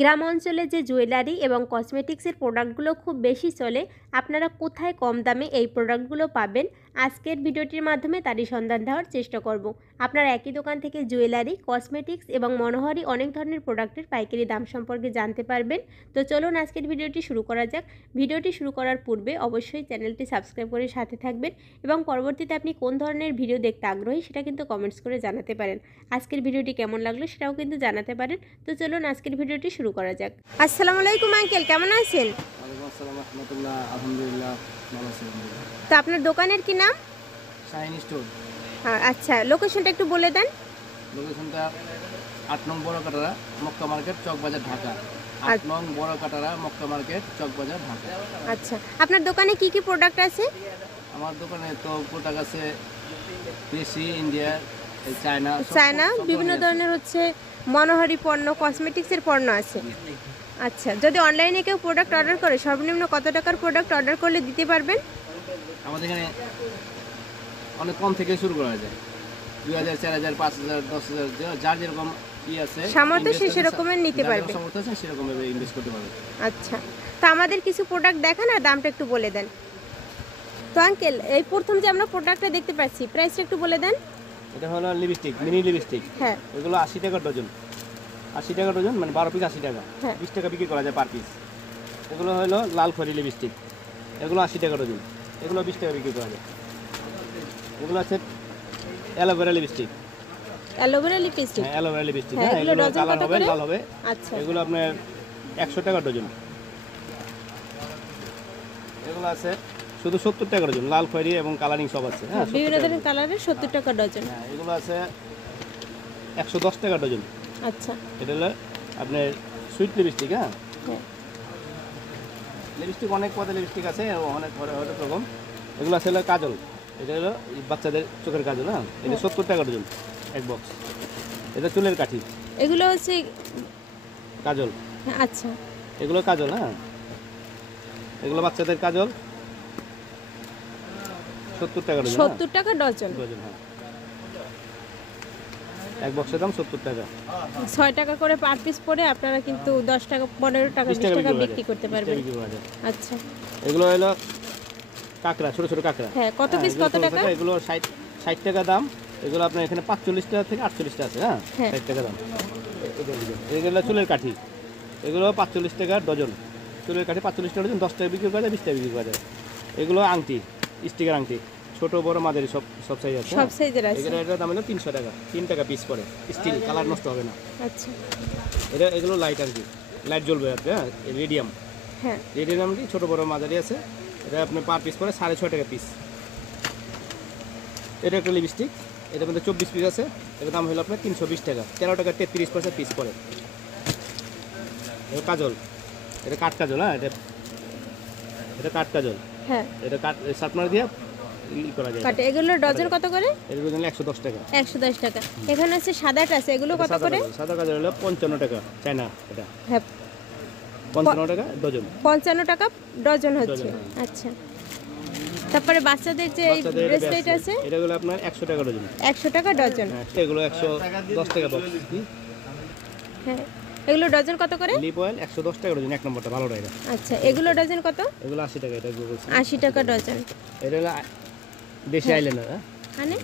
গ্রাম অঞ্চলে যে জুয়েলারি এবং কসমেটিক্সের প্রোডাক্টগুলো খুব বেশি চলে, আপনারা কোথায় কম দামে এই প্রোডাক্টগুলো পাবেন আজকের ভিডিওটির মাধ্যমে তারই সন্ধান দেওয়ার চেষ্টা করব। আপনারা একই দোকান থেকে জুয়েলারি, কসমেটিক্স এবং মনোহারি অনেক ধরনের প্রোডাক্টের পাইকারি দাম সম্পর্কে জানতে পারবেন। তো চলুন আজকের ভিডিওটি শুরু করা যাক। ভিডিওটি শুরু করার পূর্বে অবশ্যই চ্যানেলটি সাবস্ক্রাইব করে সাথে থাকবেন এবং পরবর্তীতে আপনি কোন ধরনের ভিডিও দেখতে আগ্রহী সেটা কিন্তু কমেন্টস করে জানাতে পারেন। আজকের ভিডিওটি কেমন লাগলো সেটাও কিন্তু জানাতে পারেন। তো চলুন আজকের ভিডিওটি শুরু করা যাক। আসসালামু আলাইকুম আঙ্কেল, কেমন আছেন? ওয়ালাইকুম আসসালাম রাহমাতুল্লাহ। আলহামদুলিল্লাহ, ভালো আছি। তো আপনার দোকানের কি নাম? Shine store. আচ্ছা, লোকেশনটা একটু বলে দেন। লোকেশনটা ৮ নং বড়কাটারা, মক্কা মার্কেট, চকবাজার, ঢাকা। ৮ নং বড়কাটারা, মক্কা মার্কেট, চকবাজার, ঢাকা। আচ্ছা, আপনার দোকানে কি কি প্রোডাক্ট আছে? আমার দোকানে তো প্রোডাক্ট আছে দেশি, ইন্ডিয়া, চায়না বিভিন্ন ধরনের হচ্ছে মনোহারি পণ্য, কসমেটিক্সের পণ্য আছে। আচ্ছা, যদি অনলাইনে কেউ প্রোডাক্ট অর্ডার করে সর্বনিম্ন কত টাকার প্রোডাক্ট অর্ডার করলে দিতে পারবেন? আমাদের এখানে অনেক কম থেকে শুরু করা যায়। ২০০০, ৪০০০, ৫০০০, ১০০০০, যার যেরকম আছে সামর্থ্য সে সেরকমের নিতে পারবে। সামর্থ্য আছে সেরকম ভাবে ইনভেস্ট করতে পারবে। আচ্ছা, তো আমাদের কিছু প্রোডাক্ট দেখান আর দামটা একটু বলে দেন। তো আঙ্কেল, এই প্রথম যে আমরা প্রোডাক্টটা দেখতে পাচ্ছি, প্রাইসটা একটু বলে দেন। এটা হলো লিপস্টিক, মিনি লিপস্টিক। হ্যাঁ, এগুলো ৮০ টাকা ডজন। ৮০ টাকা ডজন মানে ১২ পিস ৮০ টাকা। হ্যাঁ, ২০ টাকা বিক্রি করা যায় পার পিস। এগুলো হলো লাল খড়ি লিপস্টিক। এগুলো ৮০ টাকা ডজন। এগুলো ২০ টাকা বিক্রি করা যায়। এগুলো আছে অ্যালোভেরা লিপস্টিক। Aloe vera lipstick. হ্যাঁ, অ্যালোভেরা লিপস্টিক। হ্যাঁ, এগুলো কালার হবে, লাল হবে। আচ্ছা, এগুলো আপনার ১০০ টাকা ডজন। এগুলো আছে শুধু ৭০ টাকা ডজন। লাল খয়েরি এবং কালারিং সব আছে। হ্যাঁ, বিভিন্ন ধরনের কালারের ৭০ টাকা ডজন। হ্যাঁ, এগুলো আছে ১১০ টাকা ডজন। আচ্ছা, এটা হলো আপনার সুইট লিপস্টিক। হ্যাঁ, লিপস্টিক অনেক পদের লিপস্টিক আছে, অনেক অনেক রকম। এগুলো আছে হলো কাজল। এটা হলো বাচ্চাদের চোখের কাজল। হ্যাঁ, এটা ৭০ টাকা ডজন এক বক্স। এটা চুলের কাঠি। এগুলো হচ্ছে কাজল। আচ্ছা, এগুলো কাজল। হ্যাঁ, এগুলো বাচ্চাদের কাজল, ৭০ টাকা ডজন। ৭০ টাকা ডজন। ডজন, হ্যাঁ। এক বক্সের দাম ৭০ টাকা। ৬ টাকা করে পার পিস পড়ে আপনারা কিন্তু ১০ টাকা, ১৫ টাকা, ২০ টাকা বিক্রি করতে পারবেন। আচ্ছা, এগুলো হলো কাঁকড়া, ছোট ছোট কাঁকড়া। হ্যাঁ, কত পিস কত টাকা? এগুলো ৬০ টাকা দাম। এগুলো আপনার এখানে ৪৫ টাকা থেকে ৪৮ টাকা আছে। হ্যাঁ, ৬০ টাকা দাম। এগুলো চুলের কাঠি। এগুলো ৪৫ টাকা ডজন। চুলের কাঠি ৪৫ টাকা ডজন। ১০ টাকা বিক্রি করা যায়, ২০ টাকা বিক্রি করা যায়। এগুলো আংটি, স্টিকার আংটি, ছোট বড় মাঝারি সব সাইজ আছে। সব সাইজের আছে। এটার দাম হলো ৩০০ টাকা। ৩ টাকা পিস পড়ে। স্টিল, কালার নষ্ট হবে না। আচ্ছা, এগুলো লাইট আর কি, লাইট জ্বলবে আর কি। হ্যাঁ, রেডিয়াম। হ্যাঁ, রেডিয়াম কি ছোট বড় মাঝারি আছে। এটা আপনার পার পিস পড়ে ৬.৫ টাকা পিস। এটা একটা লিপস্টিক। এটার মধ্যে ২৪ পিস আছে। এটার দাম হলো আপনার ৩২০ টাকা। ১৩ টাকা ৩৩ পয়সা পিস পড়ে। এটা কাজল। এটা কাঠ কাজল। হ্যাঁ, এটা কাঠ কাজল। হ্যাঁ, এটা কাঠ শার্পনার দিয়ে করা যায়। কাটে। এগুলোর ডজন কত করে? এগুলো হলো ১১০ টাকা। ১১০ টাকা। এখানে আছে সাদাটা আছে, এগুলো কত করে? সাদা কাজল হলো ৫৫ টাকা। চায়না এটা। হ্যাঁ, ৫৫ টাকা ডজন। ৫৫ টাকা ডজন হচ্ছে। আচ্ছা, তারপরে বাচ্চাদের যে ব্রেসলেট আছে, এটা হলো আপনার ১০০ টাকা ডজন। ১০০ টাকা ডজন। হ্যাঁ, এগুলো ১১০ টাকা বক্স। হ্যাঁ, এগুলো ডজন কত করে? লিপ অয়েল ১১০ টাকা ডজন, এক নম্বরটা ভালো টাকা। আচ্ছা, এগুলো ডজন কত? এগুলো ৮০ টাকা। এটা ৮০ টাকা ডজন। এটা হলো দেশি আইলাইনার। মানে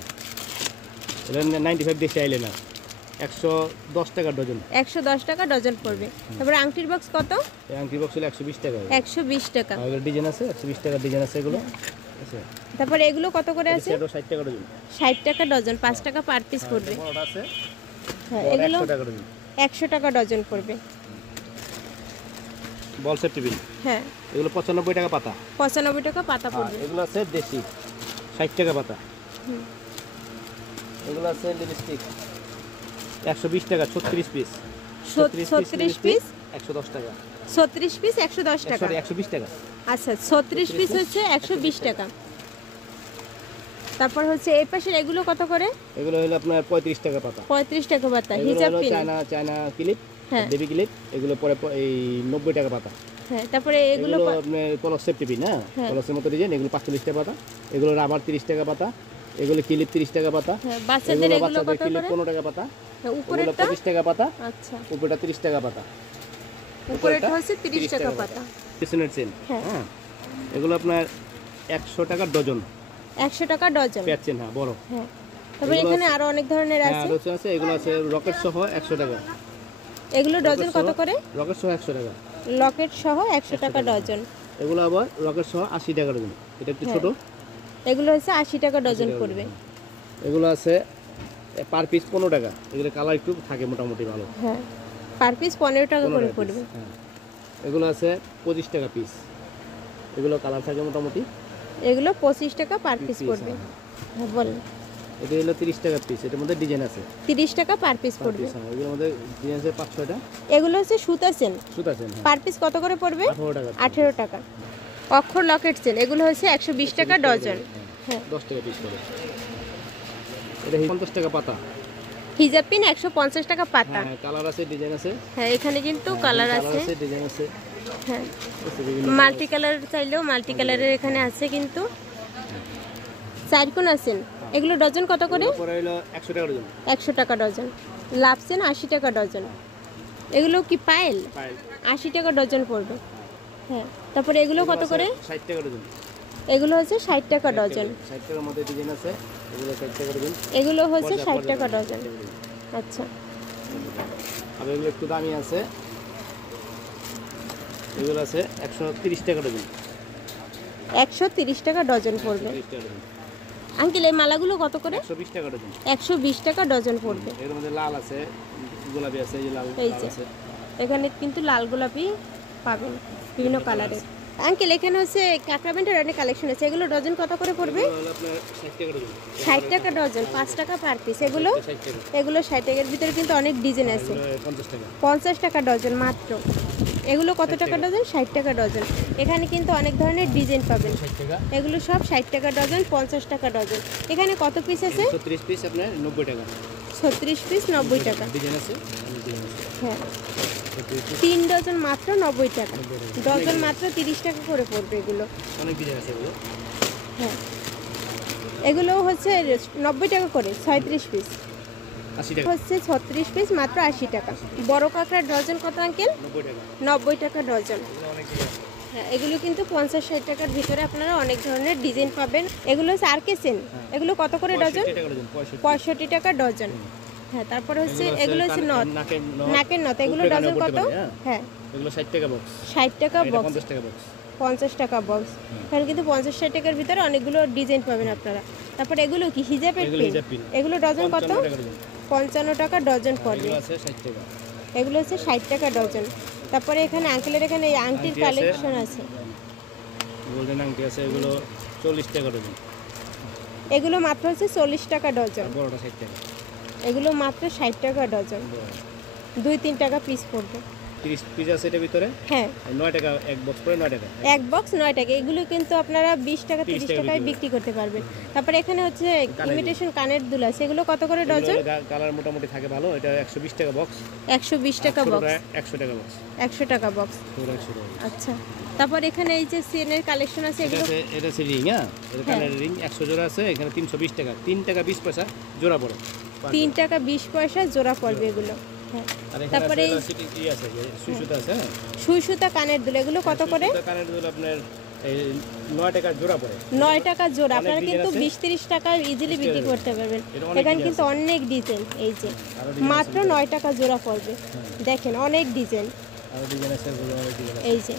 এটা 95 দেশি আইলাইনার, ১১০ টাকা ডজন। ১১০ টাকা ডজন পড়বে। তারপরে আংটির বক্স কত? এই আংটি বক্স হলো ১২০ টাকা। ১২০ টাকা। এগুলো ডিজাইন আছে, ১২০ টাকা ডিজাইন আছে এগুলো। আচ্ছা, তারপরে এগুলো কত করে আছে? ৬০ টাকা ডজন। ৬০ টাকা ডজন, ৫ টাকা পার পিস পড়বে। বড়টা আছে, হ্যাঁ, এগুলো ১০০ টাকা ডজন। ১০০ টাকা ডজন পড়বে। বল সেট টেবিল। হ্যাঁ, এগুলো ৯৫ টাকা পাতা। ৯৫ টাকা পাতা পড়বে। এগুলো আছে দেশি, ৬০ টাকা পাতা। এগুলো আছে লিপস্টিক, ১২০ টাকা, ৩৬ পিস। ৩৬ পিস ১১০ টাকা। ৩৬ পিস ১১০ টাকা। ১২০ টাকা। আচ্ছা, ৩৬ পিস হচ্ছে ১২০ টাকা। তারপর হচ্ছে এই পাশের এগুলো কত করে? এগুলো হলো আপনার ৩৫ টাকা পাতা। ৩৫ টাকা পাতা। হিজাব পিন, চায়না ক্লিপ, হ্যাঁ, বেবি ক্লিপ। এগুলো পরে এই ৯০ টাকা পাতা। হ্যাঁ, তারপরে এগুলো আপনার কলস সেফটি পিন। হ্যাঁ, হ্যাঁ, কলসের মতো ডিজাইন। এগুলো ৪৫ টাকা পাতা। এগুলো রাবার ৩০ টাকা পাতা। এগুলো ক্লিপ ৩০ টাকা পাতা। হ্যাঁ, বাচ্চাদের এগুলো কত ক্লিপ করে? ১৫ টাকা পাতা। হ্যাঁ, উপরেরটা ২৫ টাকা পাতা। আচ্ছা, উপরেটা ৩০ টাকা পাতা। উপরেরটা হচ্ছে 30 টাকা পাতা। পিছনের চেন, হ্যাঁ। হ্যাঁ, এগুলো আপনার 100 টাকা ডজন। 100 টাকা ডজন। পেয়ার চেন, হ্যাঁ, বড়। হ্যাঁ, তারপর এখানে আরো অনেক ধরনের হ্যাঁ, আছে। আরো আছে, এগুলো আছে রকেট সহ 100 টাকা। এগুলো ডজন কত করে? রকেট সহ 100 টাকা। লকেট সহ 100 টাকা ডজন। এগুলো আবার রকেট সহ 80 টাকা ডজন। এটা একটু ছোট। এগুলো হচ্ছে 80 টাকা ডজন পড়বে। এগুলো আছে পার পিস 15 টাকা। এগুলো কালার একটু থাকে মোটামুটি ভালো। হ্যাঁ, পার পিস 15 টাকা করে পড়বে। হ্যাঁ, এগুলো আছে 25 টাকা পিস। এগুলো কালার থাকে মোটামুটি। এগুলো 25 টাকা পার পিস পড়বে। হ্যাঁ, বলেন। এটা হলো 30 টাকা পিস। এটার মধ্যে ডিজাইন আছে। 30 টাকা পার পিস পড়বে। এগুলোর মধ্যে ডিজাইন আছে 5-6টা। এগুলো হচ্ছে সুতা চেন। সুতা চেন, হ্যাঁ। পার পিস কত করে পড়বে? 18 টাকা। 18 টাকা। অক্ষর লকেট চেন, এগুলো হচ্ছে 120 টাকা ডজন। হ্যাঁ, 10 টাকা পিস পড়ে। এটা 50 টাকা পাতা। হিজাব পিন 150 টাকা পাতা। হ্যাঁ, কালার আছে, ডিজাইন আছে। হ্যাঁ, এখানে কিন্তু কালার আছে, ডিজাইন আছে। হ্যাঁ, মাল্টি কালার চাইলেও মাল্টি কালারের এখানে আছে কিন্তু। চারকোন আছেন, এগুলো ডজন কত করে? পরে হলো 100 টাকা ডজন। 100 টাকা ডজন। লাভছেন 80 টাকা ডজন। এগুলো কি পায়েল? 80 টাকা ডজন পড়বে। হ্যাঁ, তারপরে এগুলো কত করে? 60 টাকা ডজন। এগুলো হচ্ছে 60 টাকা ডজন। 60 টাকার মধ্যে ডিজাইন আছে। এগুলো 60 টাকা ডজন। এগুলো হচ্ছে 60 টাকা ডজন। আচ্ছা, আর এগুলো একটু দামি আছে। এগুলো আছে 130 টাকা ডজন। 130 টাকা ডজন পড়বে। 30 টাকা ডজন। আঙ্কেল, এই মালাগুলো কত করে? 120 টাকা ডজন। 120 টাকা ডজন পড়বে। এর মধ্যে লাল আছে, গোলাপি আছে, এই যে লাল এই লাল যে আছে। এখানে কিন্তু লাল গোলাপি পাবেন বিভিন্ন কালারের। আঙ্কেল, এখানে হচ্ছে কাঁকড়া প্যান্টের অনেক কালেকশন আছে। এগুলো ডজন কত করে পড়বে? এগুলো হলো আপনার 60 টাকা ডজন। 60 টাকা ডজন, 5 টাকা পার পিস। এগুলো 60 টাকা। এগুলো 60 টাকার ভিতরে কিন্তু অনেক ডিজাইন আছে। এগুলো 50 টাকা। 50 টাকা ডজন মাত্র। এগুলো কত টাকা ডজন? 60 টাকা ডজন। এখানে কিন্তু অনেক ধরনের ডিজাইন পাবেন। 60 টাকা। এগুলো সব 60 টাকা ডজন, 50 টাকা ডজন। এখানে কত পিস আছে? 30 পিস আপনার 90 টাকা। 36 পিস 90 টাকা। ডিজাইন আছে, অনেক ডিজাইন আছে। হ্যাঁ, 30 পিস 3 ডজন মাত্র 90 টাকা। ডজন মাত্র 30 টাকা করে পড়বে এগুলো। অনেক ডিজাইন আছে এগুলো। হ্যাঁ, এগুলো হচ্ছে 90 টাকা করে 36 পিস। 80 টাকা। হচ্ছে 36 পিস মাত্র 80 টাকা। বড় কাঁকড়ার ডজন কত আঙ্কেল? 90 টাকা। 90 টাকা ডজন। এগুলো অনেক ডিজাইন আছে। হ্যাঁ, এগুলো কিন্তু 50-60 টাকার ভিতরে আপনারা অনেক ধরনের ডিজাইন পাবেন। এগুলো হচ্ছে আরকেসেন। এগুলো কত করে ডজন? 65 টাকা ডজন। 65 টাকা ডজন। হ্যাঁ, তারপরে হচ্ছে এগুলো হচ্ছে নথ, নাকের নথ। এগুলো ডজন কত? হ্যাঁ, এগুলো 60 টাকা বক্স। 60 টাকা এটা বক্স। 50 টাকা বক্স। 50 টাকা বক্স। এখানে কিন্তু 50-60 টাকার ভিতরে অনেকগুলো ডিজাইন পাবেন আপনারা। তারপরে এগুলো কি হিজাবের এগুলো পিন? হিজাব পিন। এগুলো ডজন কত? 55 টাকা ডজন। 55 টাকা ডজন পড়বে। এগুলো আছে 60 টাকা। এগুলো হচ্ছে 60 টাকা ডজন। তারপরে এখানে আঙ্কেলের এখানে এই আংটির আংটি আছে। কালেকশন আছে। গোল্ডেন আংটি আছে, এগুলো 40 টাকা ডজন। এগুলো মাত্র হচ্ছে 40 টাকা ডজন। আর বড়টা 60 টাকা। এগুলো মাত্র 60 টাকা ডজন। 2-3 টাকা পিস পড়বে। 30 পিস আছে এটার ভিতরে। হ্যাঁ, 9 টাকা এক বক্স করে 9 টাকা। এক বক্স 9 টাকা। এগুলো কিন্তু আপনারা 20 টাকা 30 টাকায় বিক্রি করতে পারবেন। তারপরে এখানে হচ্ছে ইমিটেশন কানের দুল আছে। এগুলো কত করে ডজন? কালার মোটামুটি থাকে ভালো। এটা 120 টাকা বক্স। 120 টাকা বক্স। 100 টাকা বক্স। 100 টাকা বক্স। পুরো 100 টাকা। আচ্ছা, তারপর এখানে এই যে চেনের কালেকশন আছে। এগুলো এটা আছে রিং, হ্যাঁ, এটা কানের রিং 100 জোড়া আছে। এখানে 320 টাকা, 3 টাকা 20 পয়সা জোড়া পড়ে। 3 টাকা 20 পয়সা জোড়া পড়বে এগুলো। হ্যাঁ, আর এখানে তারপরে এই সিটি কি আছে, সুই সুতা আছে, হ্যাঁ। সুই সুতা কানের দুল, এগুলো কত করে? সুই সুতা কানের দুল আপনার এই 9 টাকা জোড়া পড়ে। 9 টাকা জোড়া। অনেক আপনারা ডিজাইন কিন্তু আছে। 20-30 টাকা ইজিলি বিক্রি করতে পারবেন। এটা অনেক এখানে ডিজাইন কিন্তু অনেক ডিজাইন। এই যে আরো ডিজাইন মাত্র 9 টাকা জোড়া পড়বে। দেখেন অনেক ডিজাইন। আর ডিজাইন আছে, এগুলো অনেক ডিজাইন আছে। এই যে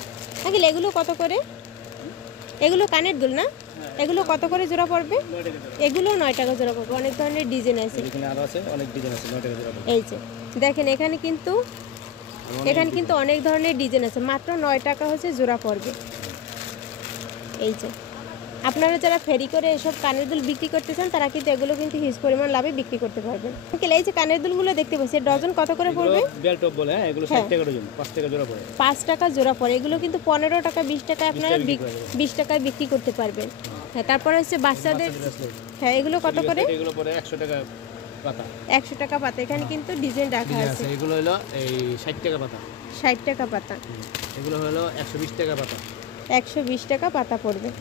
আঙ্কেল, এগুলো কত করে? এগুলো কানের দুল না? এগুলো কত করে জোড়া পড়বে? 9 টাকা জোড়া। এগুলো 9 টাকা জোড়া পড়বে। অনেক ধরনের ডিজাইন আছে। এখানে আরো আছে, অনেক ডিজাইন আছে, 9 টাকা জোড়া পড়ে। এই যে দেখেন, এখানে কিন্তু অনেক ধরনের ডিজাইন আছে। মাত্র 9 টাকা হচ্ছে জোড়া পড়বে। এই যে আপনারা যারা ফেরি করে এসব কানের দুল বিক্রি করতে চান, তারা কিন্তু এগুলো কিন্তু হিউজ পরিমাণ লাভে বিক্রি করতে পারবেন। আঙ্কেল, এই যে কানের দুলগুলো দেখতে পাচ্ছি, ডজন কত করে পড়বে? বেল টপ বলে, হ্যাঁ, এগুলো 60 টাকা ডজন, 5 টাকা জোড়া পড়ে। 5 টাকা জোড়া পড়ে। এগুলো কিন্তু 15 টাকা 20 টাকা আপনারা 20 টাকায় বিক্রি করতে পারবেন। হ্যাঁ, তারপরে হচ্ছে বাচ্চাদের। হ্যাঁ, এগুলো কত করে? এগুলো পড়ে 100 টাকা পাতা। 100 টাকা পাতা। এখানে কিন্তু ডিজাইন রাখা আছে। এগুলো হলো এই 60 টাকা পাতা। 60 টাকা পাতা। এগুলো হলো 120 টাকা পাতা। 120 টাকা পাতা পড়বে।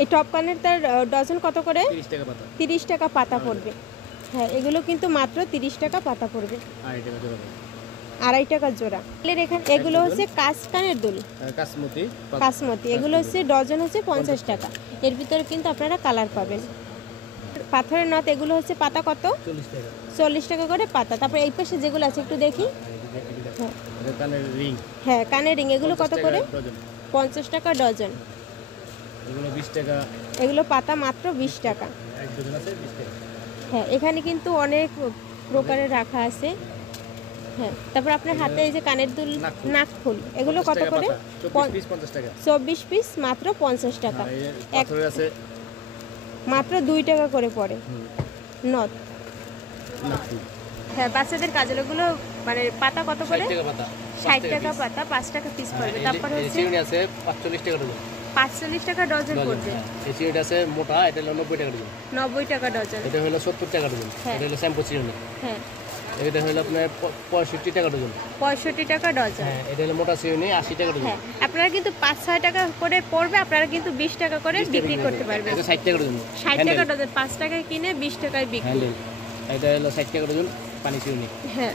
এই টপ কানের তার ডজন কত করে? 30 টাকা পাতা। 30 টাকা পাতা পড়বে। হ্যাঁ, এগুলো কিন্তু মাত্র 30 টাকা পাতা পড়বে। 2.5 টাকা জোড়া পড়ে। 2.5 টাকা জোড়া। এখানে এগুলো হচ্ছে কানের দুল, কাসমতি, এগুলো হচ্ছে ডজন হচ্ছে 50 টাকা। এর ভিতরে কিন্তু আপনারা কালার পাবেন। পাথরের নথ এগুলো হচ্ছে পাতা কত? 40 টাকা করে পাতা। তারপর এই পাশে যেগুলো আছে একটু দেখি। হ্যাঁ, কানের রিং এগুলো কত করে? 50 টাকা ডজন। এগুলো পাতা মাত্র 20 টাকা। হ্যাঁ, এখানে কিন্তু অনেক প্রকারের রাখা আছে। হ্যাঁ, তারপর আপনার হাতে এই যে কানের দুল, নাকফুল, এগুলো কত করে? 24 পিস মাত্র 50 টাকা। মাত্র 2 টাকা করে পড়ে নথ। হ্যাঁ, বাচ্চাদের কাজল এগুলো মানে পাতা কত করে? 60 টাকা পাতা, 5 টাকা পিস পড়বে। তারপর হচ্ছে 45 টাকা ডজন পড়বে। এই চিড়িটা আছে মোটা, এটা হলো 90 টাকা ডজন। 90 টাকা ডজন। এটা হলো 70 টাকা ডজন। এটা হলো শ্যাম্পু চিড়ি। হ্যাঁ, এটা হলো আপনার 65 টাকা ডজন। 65 টাকা ডজন। হ্যাঁ, এটা হলো মোটা চিড়ি 80 টাকা ডজন। হ্যাঁ, আপনারা কিন্তু 5-6 টাকা করে পড়বে, আপনারা কিন্তু 20 টাকা করে বিক্রি করতে পারবেন। এটা 60 টাকা ডজন। 60 টাকা ডজন, 5 টাকায় কিনে 20 টাকায় বিক্রি। এটা হলো 60 টাকা ডজন পানি চিড়ি। হ্যাঁ,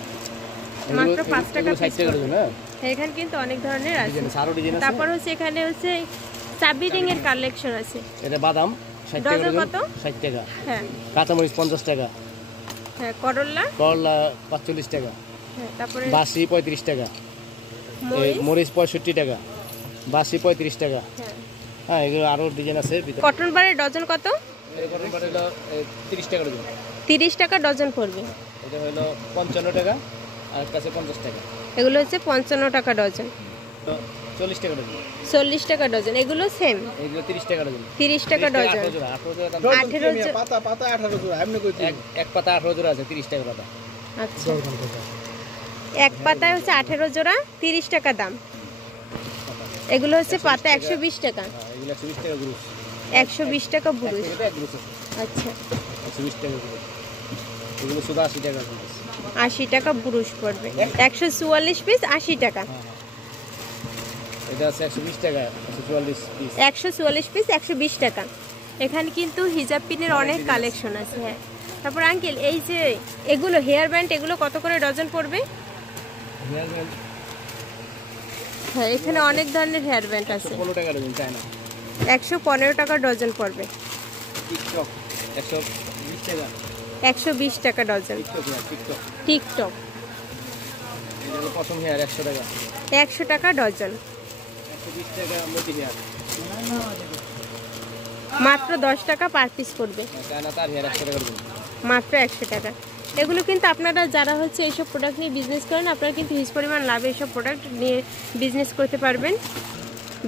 মাত্র 5 টাকা 60 টাকা ডজন। হ্যাঁ, এখানে কিন্তু অনেক ধরনের আছে। আরো ডিজাইন আছে। তারপর হচ্ছে এখানে হচ্ছে চাবি রিং এর কালেকশন আছে। এটা বাদাম 60 টাকা ডজন ডজন। কত? 60 টাকা। হ্যাঁ, কাঁচামরিচ 50 টাকা। হ্যাঁ, করলা 45 টাকা। হ্যাঁ, তারপরে বাসি 35 টাকা। মরিচ 65 টাকা। বাসি 35 টাকা। হ্যাঁ, হ্যাঁ, এগুলো আরো ডিজাইন আছে। কটন বারের ডজন কত? কটন বাড়ি হলো 30 টাকা ডজন। 30 টাকা ডজন পড়বে। এটা হলো 55 টাকা আর কাছে 50 টাকা। এগুলো হচ্ছে 55 টাকা ডজন। 40 টাকা ডজন। 40 টাকা ডজন। এগুলো সেম। এগুলো 30 টাকা ডজন। 30 টাকা ডজন। 18 পাতা 18 জোড়া। এমনি কই এক পাতা 18 জোড়া আছে 30 টাকা পাতা। আচ্ছা, এক পাতায় হচ্ছে 18 জোড়া, 30 টাকা দাম। এগুলো হচ্ছে পাতা 120 টাকা। এগুলো 120 টাকা গ্রুপ। 120 টাকা বুরুষ। এটা এক গ্রুপ আছে। আচ্ছা, 120 টাকা গ্রুপ। এগুলো শুধু 80 টাকা গ্রুপ। 80 টাকা বুরুষ পড়বে। 144 পিস 80 টাকা। এটা আছে 120 টাকা, 144 পিস। 144 পিস 120 টাকা। এখানে কিন্তু হিজাব পিনের অনেক কালেকশন আছে। হ্যাঁ, তারপর আঙ্কেল এই যে এগুলো হেয়ার ব্যান্ড, এগুলো কত করে ডজন পড়বে? হ্যাঁ, এখানে অনেক ধরনের হেয়ার ব্যান্ড আছে। 15 টাকা ডজন চায়না। 115 টাকা ডজন পড়বে। টিকটক 120 টাকা। 120 টাকা ডজন। টিকটক এটা পশম হেয়ার 100 টাকা। 100 টাকা ডজন। 120 টাকা মোটি হেয়ার। মাত্র 10 টাকা পার পিস পড়বে। চায়না তার হেয়ার 100 টাকা ডজন। মাত্র 100 টাকা। এগুলো কিন্তু আপনারা যারা হচ্ছে এইসব প্রোডাক্ট নিয়ে বিজনেস করেন, আপনারা কিন্তু হিউজ পরিমাণ লাভে এইসব প্রোডাক্ট নিয়ে বিজনেস করতে পারবেন।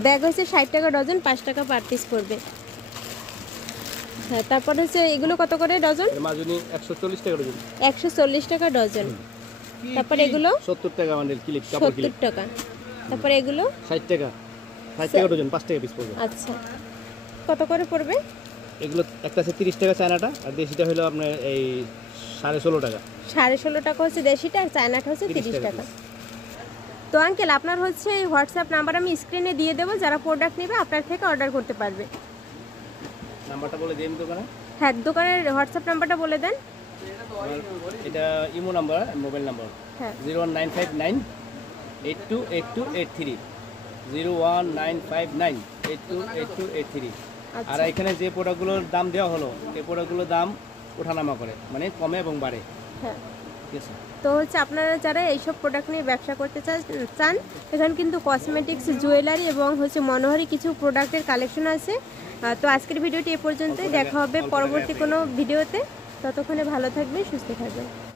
ব্যাগ হচ্ছে 60 টাকা ডজন, 5 টাকা পার পিস পড়বে। হ্যাঁ, তারপর হচ্ছে এগুলো কত করে ডজন? মাজুনি 140 টাকা ডজন। 140 টাকা ডজন। তারপর এগুলো 70 টাকা বান্ডেল ক্লিপ, কাপড় ক্লিপ। 70 টাকা। তারপর এগুলো 60 টাকা। 60 টাকা ডজন, 5 টাকা পিস পড়বে। আচ্ছা, কত করে পড়বে? এগুলো একটা আছে 30 টাকা চায়নাটা, আর দেশিটা হলো আপনার এই 16.5 টাকা। 16.5 টাকা হচ্ছে দেশিটা, আর চায়নাটা হচ্ছে 30 টাকা। তো আঙ্কেল আপনার হচ্ছে এই হোয়াটসঅ্যাপ নাম্বার আমি স্ক্রিনে দিয়ে দেবো, যারা প্রোডাক্ট নেবে আপনার থেকে অর্ডার করতে পারবে। নাম্বারটা বলে দিন দোকানে। হ্যাঁ, দোকানের হোয়াটসঅ্যাপ নাম্বারটা বলে দেন। এটা ইমো নাম্বার, মোবাইল নাম্বার। হ্যাঁ, 01959828283। 01959828283। আর এখানে যে প্রোডাক্টগুলোর দাম দেওয়া হলো, এই প্রোডাক্টগুলোর দাম ওঠানামা করে, মানে কমে এবং বাড়ে। হ্যাঁ, ঠিক আছে। তো হচ্ছে আপনারা যারা এইসব প্রোডাক্ট নিয়ে ব্যবসা করতে চান, এখানে কিন্তু কসমেটিক্স, জুয়েলারি এবং হচ্ছে মনোহারি কিছু প্রোডাক্টের কালেকশন আছে। তো আজকের ভিডিওটি এ পর্যন্তই। দেখা হবে পরবর্তী কোনো ভিডিওতে। ততক্ষণে ভালো থাকবেন, সুস্থ থাকবেন।